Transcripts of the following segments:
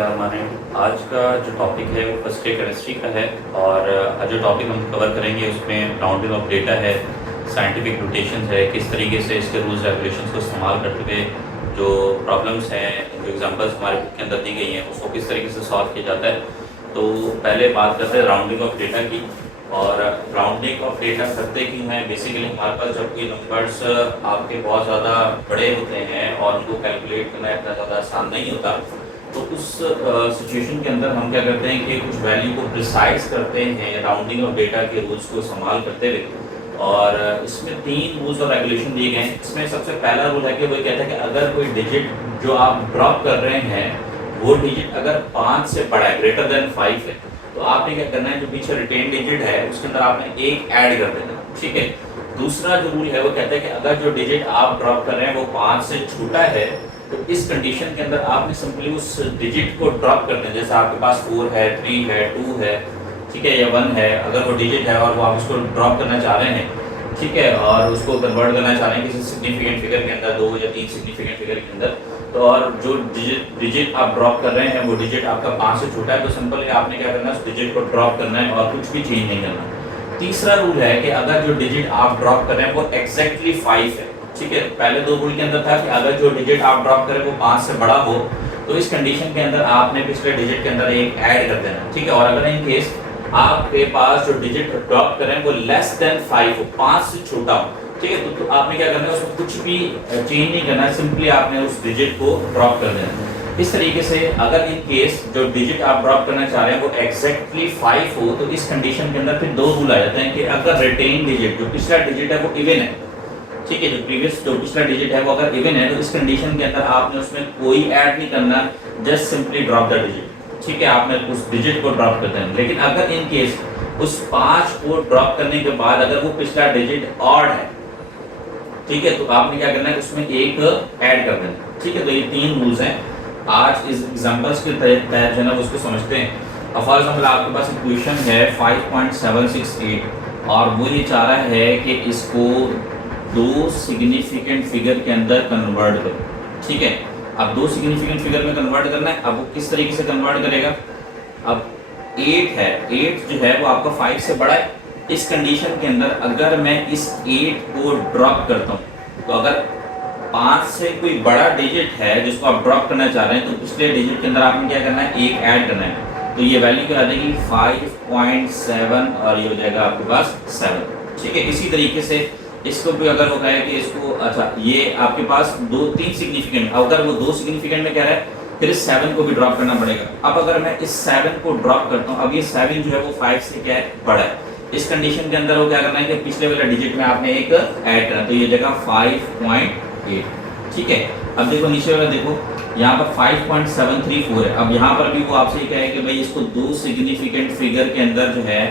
बिस्मिल्लाहिर्रहमानिर्रहीम। आज का जो टॉपिक है वो फर्स्ट ईयर केमिस्ट्री का है और जो टॉपिक हम कवर करेंगे उसमें राउंडिंग ऑफ डेटा है, साइंटिफिक नोटेशन है, किस तरीके से इसके रूल्स रेगुलेशंस को इस्तेमाल करते हुए जो प्रॉब्लम्स हैं, जो एग्जांपल्स हमारे बुक के अंदर दी गई हैं उसको किस तरीके से सॉल्व किया जाता है। तो पहले बात करते हैं राउंडिंग ऑफ डेटा की। और राउंडिंग ऑफ डेटा करते की हैं बेसिकली हमारे पास जब कोई नंबर्स आपके बहुत ज़्यादा बड़े होते हैं और उनको कैलकुलेट करना इतना ज़्यादा आसान नहीं होता, तो उस सिचुएशन के अंदर हम क्या करते हैं कि कुछ वैल्यू को प्रिसाइज करते हैं राउंडिंग ऑफ डेटा के रूल्स को इस्तेमाल करते हुए। और इसमें 3 रूल्स और रेगुलेशन दिए गए हैं। इसमें सबसे पहला रूल है कि वो कहता है कि अगर कोई डिजिट जो आप ड्रॉप कर रहे हैं वो डिजिट अगर 5 से बड़ा है, ग्रेटर देन 5 है, तो आपने क्या करना है, जो पीछे रिटेन डिजिट है उसके अंदर आपने एक ऐड कर देना। ठीक है। दूसरा जो रूल है वो कहता है कि अगर जो डिजिट आप ड्रॉप कर रहे हैं वो 5 से छोटा है, तो इस कंडीशन के अंदर आपने सिंपली उस डिजिट को ड्रॉप कर देना। जैसे आपके पास 4 है, 3 है, 2 है, ठीक है, या 1 है, अगर वो डिजिट है और वो आप उसको ड्रॉप करना चाह रहे हैं, ठीक है, और उसको कन्वर्ट करना चाह रहे हैं किसी सिग्निफिकेंट फिगर के अंदर, 2 या 3 सिग्निफिकेंट फिगर के अंदर, तो और जो डिजिट आप ड्रॉप कर रहे हैं वो डिजिट आपका 5 से छोटा है, तो सिंपल आपने क्या करना है, उस डिजिट को ड्रॉप करना है और कुछ भी चेंज नहीं करना। तीसरा रूल है कि अगर जो डिजिट आप ड्रॉप कर रहे हैं वो एग्जैक्टली 5 है, ठीक है। पहले 2 रूल के अंदर था कि अगर जो डिजिट आप ड्रॉप करें वो 5 से बड़ा हो, तो इस कंडीशन के अंदर आपने पिछले डिजिट के अंदर एक ऐड कर देना, ठीक है। और अगर इन केस आपके पास जो डिजिट ड्रॉप करें वो लेस देन 5 हो, 5 से छोटा हो, ठीक है, तो आपने क्या करना है, उसमें कुछ भी चेंज नहीं करना है, सिंपली आपने उस डिजिट को ड्रॉप कर देना। इस तरीके से अगर इन केस जो डिजिट आप ड्रॉप करना चाह रहे हैं वो एग्जैक्टली 5 हो, तो इस कंडीशन के अंदर फिर 2 रूल आ जाते हैं कि अगर रिटेन डिजिट जो पिछला डिजिट है वो इवन है, ठीक है, जो पिछला डिजिट है वो अगर इवन है, तो इस कंडीशन के अंदर आपने उसमें कोई ऐड नहीं करना, just simply drop the digit, ठीक है, आपने उस डिजिट को ड्रॉप कर देना। लेकिन अगर इन केस उस 5 को ड्रॉप करने के बाद अगर वो पिछला डिजिट ऑड है, ठीक है, तो आपने क्या करना है, उसमें एक ऐड कर देना, ठीक है। तो ये 3 रूल्स हैं। आज इस एग्जांपल्स के तहत जो है ना उसको समझते हैं। फॉर एग्जांपल आपके पास इक्वेशन है 5.768 और वो ये चाह रहा है कि इसको 2 सिग्निफिकेंट फिगर के अंदर कन्वर्ट करो, ठीक है। अब 2 सिग्निफिकेंट फिगर में कन्वर्ट करना है। अब वो किस तरीके से कन्वर्ट करेगा, अब 8 है, 8 जो है वो आपका 5 से बड़ा है। इस कंडीशन के अंदर अगर मैं इस 8 को ड्रॉप करता हूँ, तो अगर 5 से कोई बड़ा डिजिट है जिसको आप ड्रॉप करना चाह रहे हैं, तो पिछले डिजिट के अंदर आपने क्या करना है, एक ऐड करना है, तो ये वैल्यू क्या आ जाएगी 5.7 और ये हो जाएगा आपके पास 7, ठीक है। इसी तरीके से इसको भी अगर होता है कि इसको, अच्छा, ये आपके पास 2-3 सिग्निफिकेंट, अगर वो 2 सिग्निफिकेंट में क्या है, फिर इस 7 को भी ड्रॉप करना पड़ेगा। अब अगर मैं इस 7 को ड्रॉप करता हूँ, अब ये 7 जो है वो 5 से क्या है, बड़ा है। इस कंडीशन के अंदर वो क्या करना है कि पिछले वाले डिजिट में आपने एक ऐड करना, तो ये जगह 5.8, ठीक है। अब देखो नीचे वाला देखो, यहाँ पर 5.734 है। अब यहाँ पर भी वो आपसे कहे कि भाई इसको 2 सिग्निफिकेंट फिगर के अंदर जो है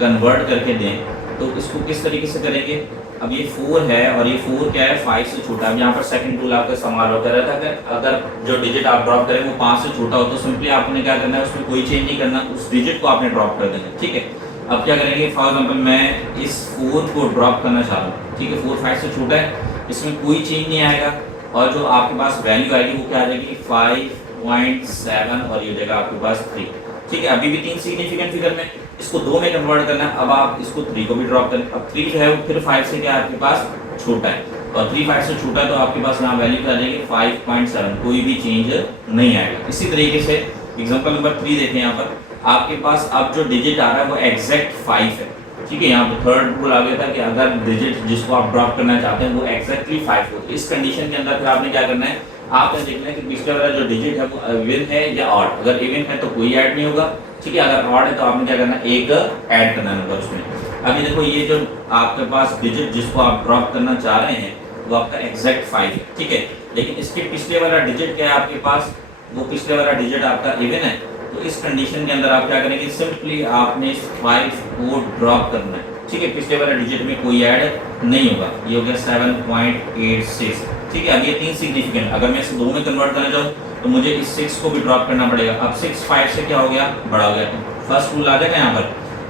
कन्वर्ट करके दें, तो इसको किस तरीके से करेंगे। अब ये 4 है और ये 4 क्या है, 5 से छोटा। अब यहाँ पर सेकंड रूल आपका इस्तेमाल होता रहता है कि अगर जो डिजिट आप ड्रॉप करें वो 5 से छोटा हो, तो सिंपली आपने क्या करना है, उसमें कोई चेंज नहीं करना, उस डिजिट को आपने ड्रॉप कर देना, ठीक है। अब क्या करेंगे, फॉर एग्जांपल मैं इस 4 को ड्रॉप करना चाह रहा हूँ, ठीक है, 4 5 से छोटा है, इसमें कोई चेंज नहीं आएगा और जो आपके पास वैल्यू आएगी वो क्या आ जाएगी 5.7 और ये जगह आपके पास 3, ठीक है। अभी भी 3 सिग्निफिकेंट फिगर में, इसको 2 में कन्वर्ट करना है। अब आप इसको 3 को भी ड्रॉप करें, अब 3 जो है वो फिर 5 से क्या आपके पास छोटा है, और 3 5 से छोटा है, तो आपके पास यहाँ वैल्यू क्या आ जाएगी 5.7, कोई भी चेंज नहीं आएगा। इसी तरीके से एग्जांपल नंबर 3 देखें, यहाँ पर आपके पास अब जो डिजिट आ रहा है वो एग्जैक्ट 5 है, ठीक है। यहाँ पर थर्ड रूल आ गया था कि अगर डिजिट जिसको आप ड्रॉप करना चाहते हैं वो एग्जैक्टली 5 हो, तो इस कंडीशन के अंदर फिर आपने क्या करना है, आपने देखना है कि पिछले वाला जो डिजिट है वो इवन है या ऑड। अगर इवन है तो कोई ऐड नहीं होगा, ठीक है। अगर ऑड है तो आपने क्या करना है, एक ऐड करना नंबर उसमें। अभी देखो ये जो आपके पास डिजिट जिसको आप ड्रॉप करना चाह रहे हैं वो आपका एग्जैक्ट 5 है, ठीक है। लेकिन इसके पिछले वाला डिजिट क्या है आपके पास, वो पिछले वाला डिजिट आपका इवन है, तो इस कंडीशन के अंदर आप क्या करेंगे, सिंपली आपने इस 5 को ड्रॉप करना है, ठीक है। पिछले वाला डिजिट में कोई ऐड नहीं होगा, ये हो गया 7.86, ठीक है। अब ये 3 सिग्निफिकेंट, अगर मैं इसे 2 में कन्वर्ट करना चाहूँ तो मुझे इस 6 को भी ड्रॉप करना पड़ेगा। अब 6 5 से क्या हो गया, बड़ा हो गया, तो फर्स्ट रूल आ जाएगा यहाँ पर,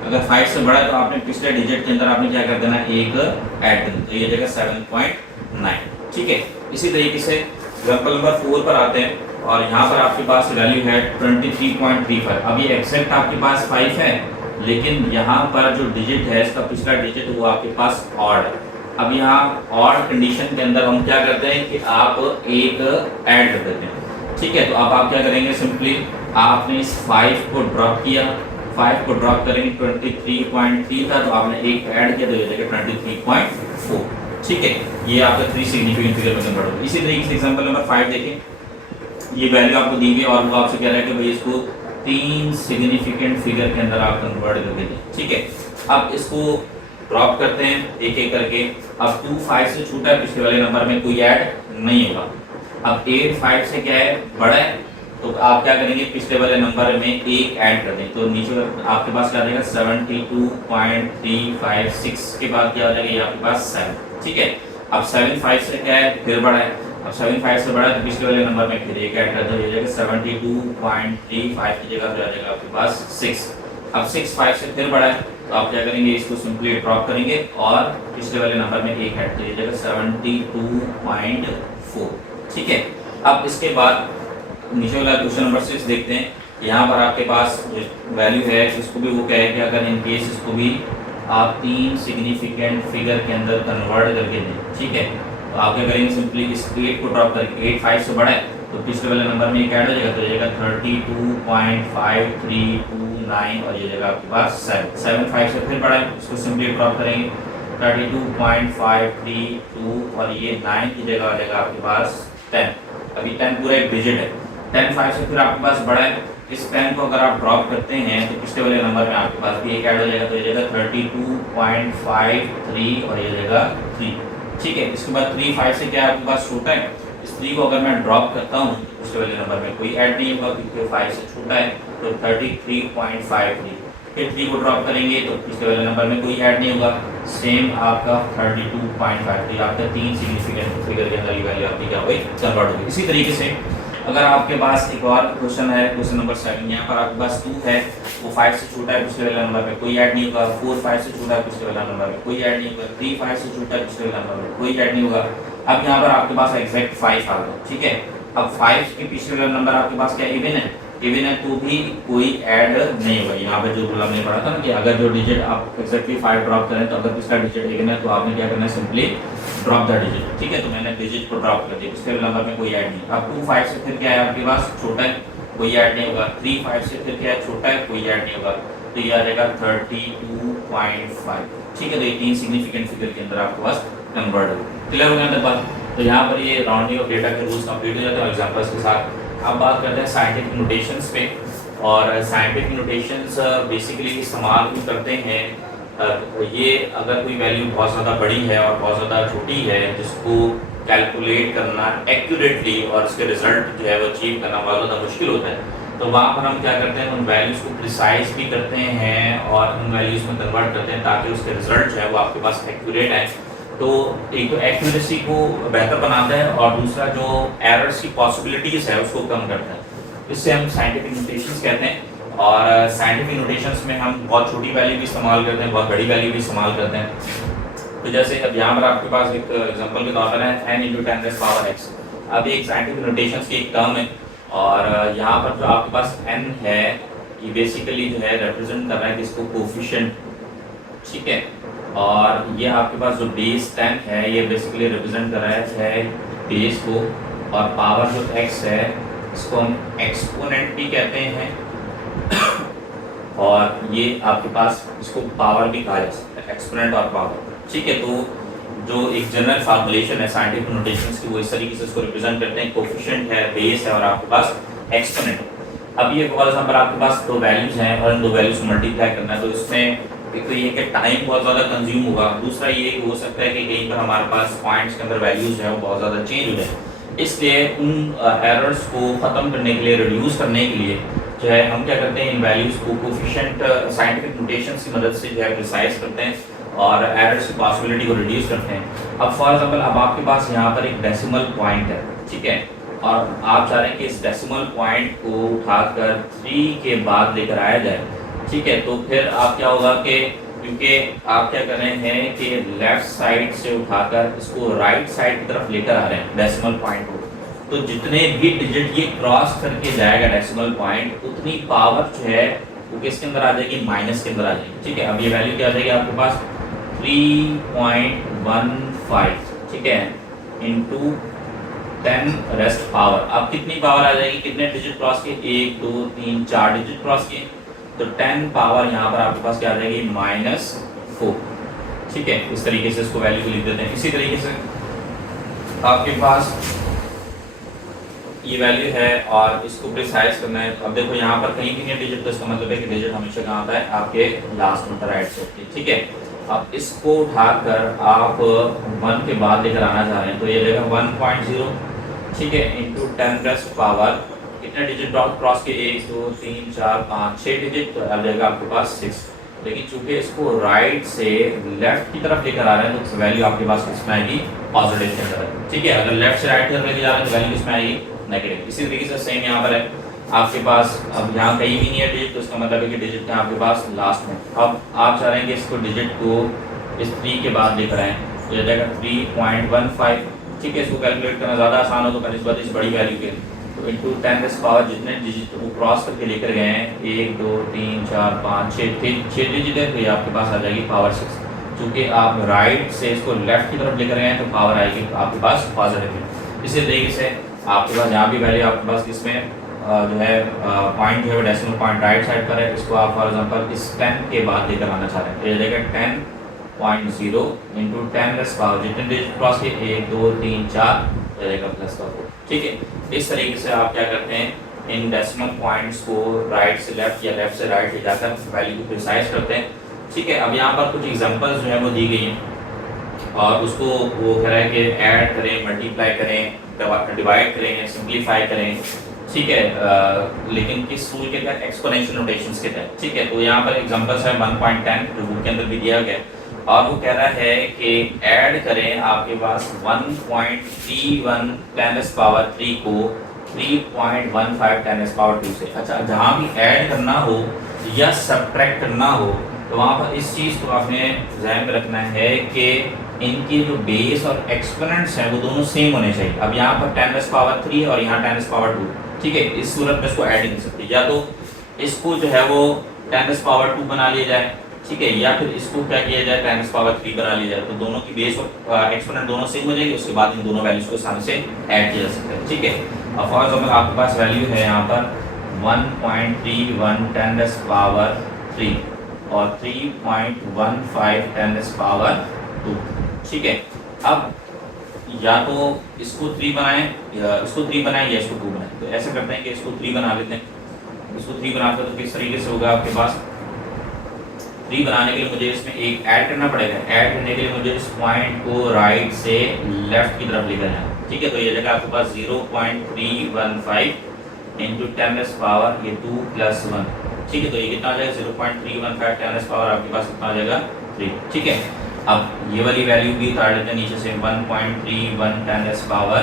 अगर 5 से बड़ा है तो आपने पिछले डिजिट के अंदर आपने क्या कर देना, एक ऐड कर देना, तो ये जगह 7.9, ठीक है। इसी तरीके से एग्जांपल नंबर 4 पर आते हैं। और यहाँ पर आपके पास वैल्यू है 23.35। अब ये एग्जैक्ट आपके पास 5 है, लेकिन यहाँ पर जो डिजिट है इसका पिछला डिजिट वो आपके पास ऑड है। अब यहाँ ऑड कंडीशन के अंदर हम क्या करते हैं कि आप एक ऐड कर देते हैं, ठीक है। तो अब आप क्या करेंगे, सिंपली आपने इस 5 को ड्रॉप किया, 5 को ड्रॉप करेंगे 23.3 था, तो आपने एक ऐड किया तो ये जाएगा 23.4, ठीक है। ये आपका 3 सिग्निफिकेंट फिगर में कन्वर्ट होगा। इसी तरीके से एग्जांपल नंबर 5 देखें, ये वैल्यू आपको दी गई और वो आपसे कह रहा है कि भाई इसको 3 सिग्निफिकेंट फिगर के अंदर आप कन्वर्ट करके दें, ठीक है। अब इसको ड्रॉप करते हैं एक एक करके। अब 2 5 से छोटा है, पिछले वाले नंबर में कोई ऐड नहीं होगा। अब 8 5 से क्या है, बड़ा है, तो आप क्या करेंगे, पिछले वाले नंबर में एक ऐड कर दें। तो नीचे आपके पास क्या आ जाएगा 72.356 के बाद क्या हो जाएगा, ये आपके पास 7, ठीक है। अब 7 5 से क्या है, फिर बड़ा है। अब 7 5 से बड़ा है तो पिछले वाले नंबर में फिर एक ऐड कर दो, ये जाएगा 72.35 की जगह पे आ जाएगा आपके पास 6। अब 6 5 से फिर बड़ा है, तो आप क्या करेंगे, इसको सिंपली ड्रॉप करेंगे और पिछले वाले नंबर में एक ऐड करिएगा 72.4, ठीक है। अब इसके बाद नीचे वाला क्वेश्चन नंबर 6 देखते हैं। यहाँ पर आपके पास वैल्यू है, इसको भी वो कहे कि अगर इन केस इसको भी आप 3 सिग्निफिकेंट फिगर के अंदर कन्वर्ट करके दें, ठीक है। तो आप क्या करेंगे, सिंपली इस 8 को ड्रॉप करके, 8 5 से बड़ा है तो पिछले वाले नंबर में एक ऐड हो जाएगा, तो जाएगा 32.5329 और ये जगह आपके पास 7 7 5 से फिर बड़ा है, इसको सिंपली ड्रॉप करेंगे 32.532 और ये 9 की जगह आ जाएगा आपके पास 10। अभी 10 पूरा एक डिजिट है, 10 5 से फिर आपके पास बड़ा है, इस 10 को अगर आप ड्रॉप करते हैं तो पिछले वाले नंबर में आपके पास भी एक ऐड हो जाएगा, तो ये जगह 32.53 और ये जगह 3, ठीक है। इसके बाद 3 5 से क्या आपके पास छोटा है, इस 3 को अगर मैं ड्रॉप करता हूँ तो पिछले वाले नंबर में कोई ऐड नहीं होगा क्योंकि 5 से छोटा है, तो 33.53। फिर 3 को ड्रॉप करेंगे तो पिछले वाले नंबर में कोई ऐड नहीं होगा, सेम आपका 32.53 आपका 3 सिग्निफिकेंट फिगर के अंदर वैल्यू आपकी क्या होगी, कन्वर्ट होगी। इसी तरीके से अगर आपके पास एक और क्वेश्चन है, क्वेश्चन नंबर 7, यहाँ पर आपके पास 2 है, वो 5 से छोटा है, पिछले वाले नंबर में कोई ऐड नहीं होगा। 4 5 से छोटा है, पिछले वाले नंबर में कोई ऐड नहीं होगा। 3 5 से छोटा है, पिछले वाले नंबर में कोई ऐड नहीं होगा। अब यहाँ पर आपके पास एग्जैक्ट 5 आ गया, ठीक है। अब 5 के पिछले वाले नंबर आपके पास क्या इवन है, इवन है तो भी कोई ऐड नहीं होगा। यहाँ पे जो रूल हमने पढ़ा था ना कि अगर जो डिजिट आप एग्जैक्टली 5 ड्रॉप करें तो अगर पिछला डिजिट इवन है तो आपने क्या करना है, सिंपली ड्रॉप द डिजिट, ठीक है। तो मैंने डिजिट को ड्रॉप कर दिया, पिछले नंबर में कोई ऐड नहीं। अब 2 5 से फिर क्या है आपके पास, छोटा है, कोई ऐड नहीं होगा। 3 5 से फिर क्या है, छोटा है, कोई ऐड नहीं होगा, तो ये आ जाएगा 32.5, ठीक है। तो ये 3 सिग्निफिकेंट फिगर के अंदर आपके पास कन्वर्ट होगा। क्लियर हो गया अंदर बात। तो यहाँ पर ये राउंडिंग ऑफ डेटा के रूल्स कंप्लीट हो जाते हैं एग्जांपल्स के साथ। अब बात करते हैं साइंटिफिक नोटेशंस पे। और साइंटिफिक नोटेशंस बेसिकली इस्तेमाल भी करते हैं ये अगर कोई वैल्यू बहुत ज़्यादा बड़ी है और बहुत ज़्यादा छोटी है, जिसको कैलकुलेट करना एक्यूरेटली और उसके रिजल्ट जो है वो अचीव करना बहुत ज़्यादा मुश्किल होता है, तो वहाँ पर हम क्या करते हैं, उन वैल्यूज़ को प्रिसाइज भी करते हैं और उन वैल्यूज़ में कन्वर्ट करते हैं ताकि उसके रिजल्ट जो है वो आपके पास एक्यूरेट आए। तो एक तो एक्यूरेसी को बेहतर बनाता है और दूसरा जो एरर्स की पॉसिबिलिटीज़ है उसको कम करता है। इससे हम साइंटिफिक नोटेशंस कहते हैं। और साइंटिफिक नोटेशंस में हम बहुत छोटी वैल्यू भी इस्तेमाल करते हैं, बहुत बड़ी वैल्यू भी इस्तेमाल करते हैं। तो जैसे अब यहाँ पर आपके पास एक एग्जांपल के तौर पर है n × 10⁻⁴। अब एक साइंटिफिक नोटेशंस की एक टर्म है और यहाँ पर जो आपके पास n है ये बेसिकली जो है रिप्रेजेंट कर रहा है किसको, कोफिशिएंट, ठीक है। और ये आपके पास जो बेस 10 है ये बेसिकली रिप्रेजेंट कर रहा है बेस को, और पावर जो x है इसको हम एक्सपोनेंट भी कहते हैं और ये आपके पास इसको पावर भी कहा जा सकता है, एक्सपोनेंट और पावर, ठीक है। तो जो एक जनरल फॉर्मुलेशन है साइंटिफिक नोटेशंस की वो इस तरीके से इसको रिप्रेजेंट करते हैं, कोफिशिएंट है, बेस है और आपके पास एक्सपोनेंट। अब ये फॉर एग्जांपल आपके पास 2 वैल्यूज हैं और इन 2 वैल्यूज को मल्टीप्लाई करना है, तो इसमें एक तो ये कि टाइम बहुत ज़्यादा कंज्यूम होगा, दूसरा ये हो सकता है कि कहीं पर हमारे पास पॉइंट्स के अंदर वैल्यूज है वो बहुत ज़्यादा चेंज हो जाए। इसलिए उन एरर्स को ख़त्म करने के लिए, रिड्यूस करने के लिए जो है हम क्या करते हैं, इन वैल्यूज़ को कोफिशिएंट साइंटिफिक नोटेशंस की मदद से जो है प्रिसाइज करते हैं और एरर्स की पॉसिबिलिटी को रिड्यूस करते हैं। अब फॉर एग्जांपल अब आपके पास यहाँ पर एक डेसिमल पॉइंट है, ठीक है, और आप चाह रहे हैं कि इस डेसिमल पॉइंट को उठाकर 3 के बाद लेकर आया जाए, ठीक है। तो फिर आप क्या होगा कि क्योंकि आप क्या कर रहे हैं कि लेफ्ट साइड से उठाकर इसको राइट साइड की तरफ लेकर आ रहे हैं डेसिमल पॉइंट को, तो जितने भी डिजिट ये क्रॉस करके जाएगा डेसिमल पॉइंट, उतनी पावर जो है वो किसके अंदर आ जाएगी, माइनस के अंदर आ जाएगी। ठीक है, अब ये वैल्यू क्या आ जाएगी आपके पास 3.15, ठीक है, इंटू 10 रेस्ट पावर। अब कितनी पावर आ जाएगी, कितने डिजिट क्रॉस किए, 1 2 3 4 डिजिट क्रॉस किए, तो 10 पावर यहाँ पर आपके पास क्या आ जाएगी, -4। ठीक है, इस तरीके से इसको वैल्यू लिख देते हैं। इसी तरीके से आपके पास ये वैल्यू है और इसको प्रिसाइज करना है। अब देखो यहाँ पर कहीं भी नहीं डिजिट, तो इसका मतलब है कि डिजिट हमेशा कहाँ आता है, आपके लास्ट में राइट से होती है। ठीक है, अब इसको उठाकर आप 1 के बाद लेकर आना चाह रहे हैं, तो ये लेगा 1.0, ठीक है, इंटू 10 रेस्ट पावर, कितने डिजिट क्रॉस के, 1 2 3 4 5 6 डिजिट, तो आ जाएगा आपके पास 6। लेकिन चूंकि इसको राइट से लेफ्ट की तरफ लेकर आ रहे हैं, तो वैल्यू आपके पास किसमें आएगी, पॉजिटिव के अंदर। ठीक है, अगर लेफ्ट से राइट की तरफ लेकर जा रहे हैं तो वैल्यू किसमें आएगी, नेगेटिव। इसी तरीके से सेम यहाँ पर है आपके पास, अब यहाँ कहीं भी नहीं है डिजिट, तो इसका मतलब है कि डिजिट है आपके पास लास्ट में। अब आप चाह रहे हैं कि इसको डिजिट को इस 3 के बाद लेकर आए, तो ये जाएगा 3.15। ठीक है, इसको कैलकुलेट करना ज़्यादा आसान हो तो बनिस्बत इस बड़ी वैल्यू के, तो इंटू 10 रेस्ट पावर जितने डिजिट वो क्रॉस करके लेकर गए हैं, 1 2 3 4 5 6 डिजिट है, तो ये आपके पास आ जाएगी पावर 6। चूँकि आप राइट से इसको लेफ्ट की तरफ लेकर गए हैं, तो पावर आएगी आपके पास पॉजिटिव। इसी तरीके से आपके पास यहाँ भी वैल्यू आपके पास इसमें जो है पॉइंट जो है डेसिमल पॉइंट राइट साइड पर है, इसको आप फॉर एग्जांपल इस 10 के बाद लेकर आना चाह रहे हैं, तो ये जाएगा 10.0 इंटू 10 रेस्ट पावर जितने डिजिट क्रॉस के, 1 2 3 4 जाएगा +4। ठीक है, इस तरीके से आप क्या करते हैं, इन डेसिमल पॉइंट्स को राइट से लेफ्ट या लेफ्ट से राइट ले जाकर वैल्यू को प्रिसाइज करते हैं। ठीक है, अब यहाँ पर कुछ एग्जांपल्स जो है वो दी गई हैं और उसको वो कह रहा है कि ऐड करें, मल्टीप्लाई करें, डिवाइड करें, सिंप्लीफाई करें। ठीक है, लेकिन किस रूल के तहत, एक्सपोनेंशियल नोटेशंस के तहत। ठीक है, तो यहाँ पर एग्जांपल्स है 1.10 जो बुक के अंदर भी दिया गया, और वो कह रहा है कि ऐड करें आपके पास 1.31 10⁻³ को 3.15 10⁻² से। अच्छा, जहाँ भी ऐड करना हो या सब्ट्रैक्ट करना हो, तो वहाँ पर इस चीज़ को आपने ध्यान में रखना है कि इनकी जो बेस और एक्सपोनेंट्स हैं वो दोनों सेम होने चाहिए। अब यहाँ पर 10⁻³ और यहाँ 10⁻²। ठीक है, इस सूरत में इसको ऐड नहीं कर सकते, या तो इसको जो है वो 10⁻² बना लिया जाए, ठीक है, या फिर इसको क्या किया जाए 10⁻³ बना लिया जाए, तो दोनों की बेस और एक्सपोनेंट दोनों सेम हो जाएगी। उसके बाद इन दोनों वैल्यूज को आसानी से ऐड किया जा सकता है। ठीक है, अब फॉर एग्जाम्पल आपके पास वैल्यू है यहाँ पर 1.31 10⁻³ और 3.15 10⁻²। ठीक है, अब या तो इसको 3 बनाएं या इसको 3 बनाएं या इसको 2 बनाएं, तो ऐसा करते हैं कि इसको 3 बना लेते हैं। इसको 3 बनाते हैं तो किस तरीके से होगा, आपके पास 3 बनाने के लिए मुझे इसमें एक ऐड करना पड़ेगा। ऐड करने के लिए मुझे इस पॉइंट को राइट से लेफ्ट की तरफ लेकर जाना। ठीक है, तो ये जगह आपके पास 0.315 इंटू 10⁻² 2 + 1। ठीक है, तो ये कितना आ जाएगा, 0.315 10⁻² आपके पास कितना आ जाएगा, 3। ठीक है, अब ये वाली वैल्यू भी उतार लेते हैं नीचे से, 1.31 10⁻³।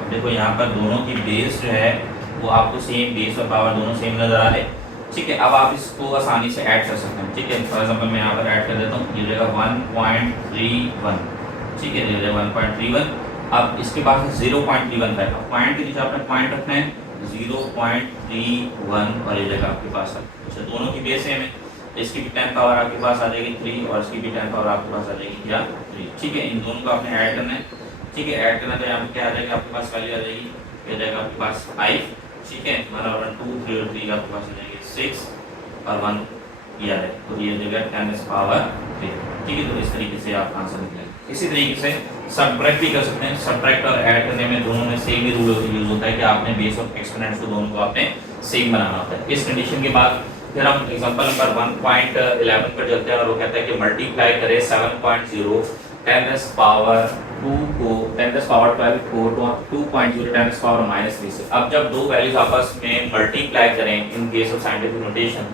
अब देखो यहाँ पर दोनों की बेस जो है वो आपको सेम, बेस और पावर दोनों सेम नजर आ रहे। ठीक है, अब आप इसको आसानी से ऐड कर सकते हैं। ठीक है, फॉर एग्जाम्पल मैं यहाँ पर ऐड कर देता हूँ, ये जाएगा 1.31। ठीक है, ये जाएगा 1.31। अब इसके पास 0.315, अब पॉइंट के नीचे आपने पॉइंट रखना है 0.31 और ये जगह आपके पास है। अच्छा, दोनों की बेस सेम है, इसकी भी 10 पावर आपके पास आ जाएगी 3 और इसकी भी 10 पावर आपके पास आ जाएगी क्या, 3। ठीक है, इन दोनों को आपने ऐड करना है। ठीक है, ऐड करना तो यहाँ पे क्या आ जाएगा, आपके पास वैल्यू आ जाएगी, ये जाएगा आपके पास 5। ठीक है, 1 और 1 2 3 और 3 आपके पास आ जाएंगे 6 और 1 ये आ जाएगा, तो ये जगह 10⁻³। ठीक है, तो इस तरीके से आप आंसर निकलेंगे। इसी तरीके से सब्ट्रैक्ट भी कर सकते हैं। सब्ट्रैक्ट और ऐड करने में दोनों में सेम ही रूल यूज होता है कि आपने बेस और एक्सपोनेंट्स को दोनों को आपने सेम बनाना होता है। इस कंडीशन के बाद फिर हम एग्जांपल नंबर 1.11 पर चलते हैं और वो कहता है कि मल्टीप्लाई करें 7.0 10⁻² को 10⁻12 को 2.0 10⁻³ से। अब जब दो वैल्यूज आपस में मल्टीप्लाई करें in case of scientific notation,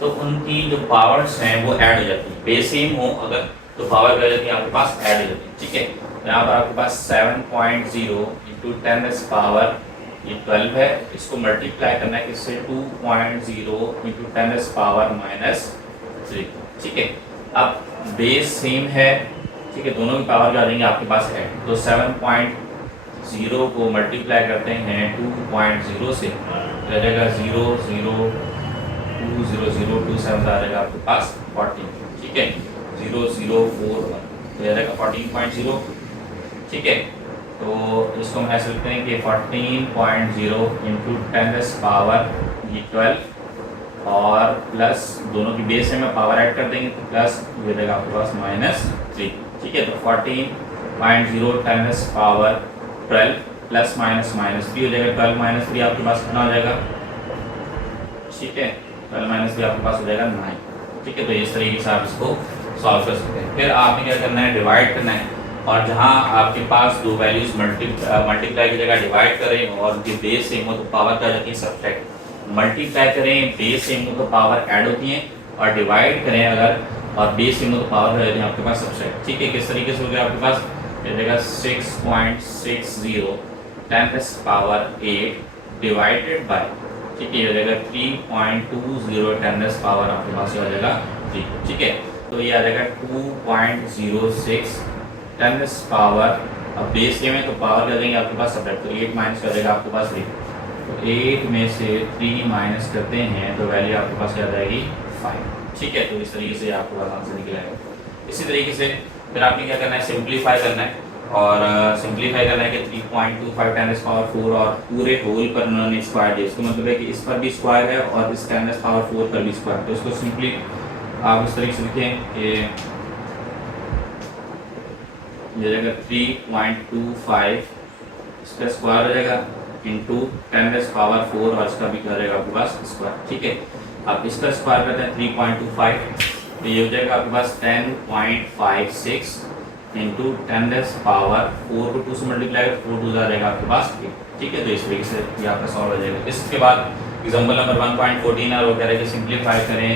तो उनकी जो पावर्स हैं वो ऐड हो जाती है। बेस सेम हो अगर तो पावर क्या हो जाती है, आपके पास ऐड हो जाती है। ठीक है, यहाँ पर आपके पास 7.0 इंटू 10⁻, ये 12 है, इसको मल्टीप्लाई करना है किससे, 2.0 इंटू 10⁻⁻3। ठीक है, अब बेस सेम है। ठीक है, दोनों की पावर क्या आ जाएंगे आपके पास ऐड, तो 7.0 0 को मल्टीप्लाई करते हैं 2.0 से तो आ जाएगा 0 0 2 0 0 2 7 आ जाएगा आपके पास 14, ठीक है, 0 0 4 1 तो आ जाएगा 14.0, ठीक है। तो इसको हम ऐसे लिखते हैं कि 14.0 इंटू 10 पावर ये 12 और प्लस दोनों की बेस में पावर ऐड कर देंगे तो प्लस ये देगा आपके पास -3, ठीक है। तो 14.0 10 पावर 12 प्लस माइनस -3 हो जाएगा। 12 - 3 आपके पास कितना हो जाएगा, ठीक है, 12 - 3 आपके पास हो जाएगा 9, ठीक है। तो इस तरीके से आप इसको सॉल्व कर सकते हैं। फिर आपने क्या करना है, डिवाइड करना है, और जहां आपके पास दो वैल्यूज मल्टीप्लाई की जगह डिवाइड करें और उनकी बेस सेम हो तो पावर क्या जाती है, सब्ट्रैक्ट। मल्टीप्लाई करें, बेस सेम हो तो पावर ऐड होती है, और डिवाइड करें अगर और बेस सेम हो तो पावर हो जाती है आपके पास सब्ट्रैक्ट, ठीक है। किस तरीके से हो गया आपके पास, मिलेगा 6.60 10 पावर 8 डिवाइडेड बाय, ठीक है, ये हो जाएगा 3.20 10 पावर आपके पास हो जाएगा 3, ठीक है। तो ये आ जाएगा 2.06 10 पावर, अब बेस के में तो पावर कर देंगे आपके पास सब्ट्रैक्ट, तो 8 माइनस कर देगा आपके पास 3, तो 8 में से 3 माइनस करते हैं तो वैल्यू आपके पास क्या आ जाएगी 5, ठीक है। तो इस तरीके से आपके पास आंसर निकल आएगा। इसी तरीके से फिर आपने क्या करना है, सिंप्लीफाई करना है, और सिंप्लीफाई करना है कि 3.25 10 पावर 4 और पूरे होल पर उन्होंने स्क्वायर दिया, इसका मतलब है कि इस पर भी स्क्वायर है और इस 10 पावर 4 पर भी स्क्वायर, तो इसको सिंपली आप इस तरीके से लिखें कि ये जाएगा 3.25 इसका स्क्वायर हो जाएगा इंटू 10 पावर 4 और इसका भी क्या रहेगा आपके पास स्क्वायर, ठीक है। आप इसका स्क्वायर करते हैं 3.25 तो ये हो जाएगा आपके पास 10.56 इंटू 10 पावर 4 को 2 से मल्टीप्लाई कर 4 2 आ जाएगा आपके पास 8, ठीक है। तो इस तरीके से ये आपका सॉल्व हो जाएगा। इसके बाद एग्जाम्पल नंबर 1.14 है, वो कह रहे हैं कि सिंप्लीफाई करें,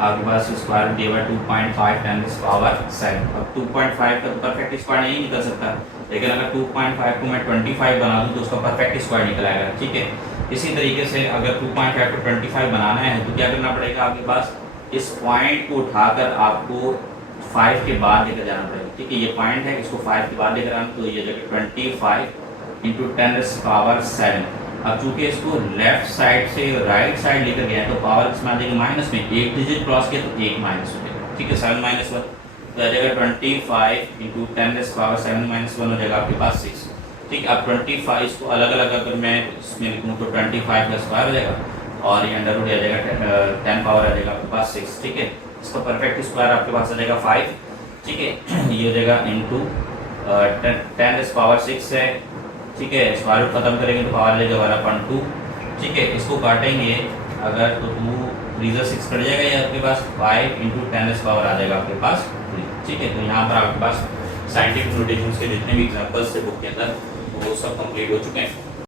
आपके पास स्क्वायर दिया हुआ 2.5 10 पावर 7। अब 2.5 का तो परफेक्ट स्क्वायर नहीं निकल सकता, लेकिन अगर 2.5 को मैं 25 बना दूँ तो उसका परफेक्ट स्क्वायर निकल आएगा, ठीक है। इसी तरीके से अगर 2.5 को 25 बनाना है तो क्या करना पड़ेगा, आपके पास इस पॉइंट को उठाकर आपको 5 के बाद लेकर जाना पड़ेगा, ठीक है। ये पॉइंट है, इसको 5 के बाद लेकर आना, तो ये जगह 25 इंटू 10 पावर 7। अब चूंकि इसको लेफ्ट साइड से राइट साइड लेकर गया तो पावर इसमें आ जाएगी माइनस में, एक डिजिट क्रॉस किया तो एक माइनस हो जाएगा, ठीक है। 7 - 1 तो आ जाएगा 25 इंटू 10 पावर 7 - 1 हो जाएगा आपके पास 6, ठीक है। अब 25 को अलग अलग अगर मैं इसमें लिखूँ तो 25 का स्क्वायर हो जाएगा और ये अंडर रूट आ जाएगा 10 पावर आ जाएगा आपके पास 6, ठीक है। इसका परफेक्ट स्क्वायर आपके पास आ जाएगा 5, ठीक है। ये हो जाएगा इंटू 10 पावर 6 है, ठीक है। स्क्वायर रूट खत्म करेंगे तो पावर लेगा 12.2, ठीक है। इसको काटेंगे अगर तो 2 3 6 कट जाएगा, ये आपके पास 5 इंटू 10 पावर आ जाएगा आपके पास 3, ठीक है। तो यहाँ पर आपके पास साइंटिफिक नोटेशंस के जितने भी एग्जांपल्स थे बुक के अंदर वो सब कंप्लीट हो चुके हैं।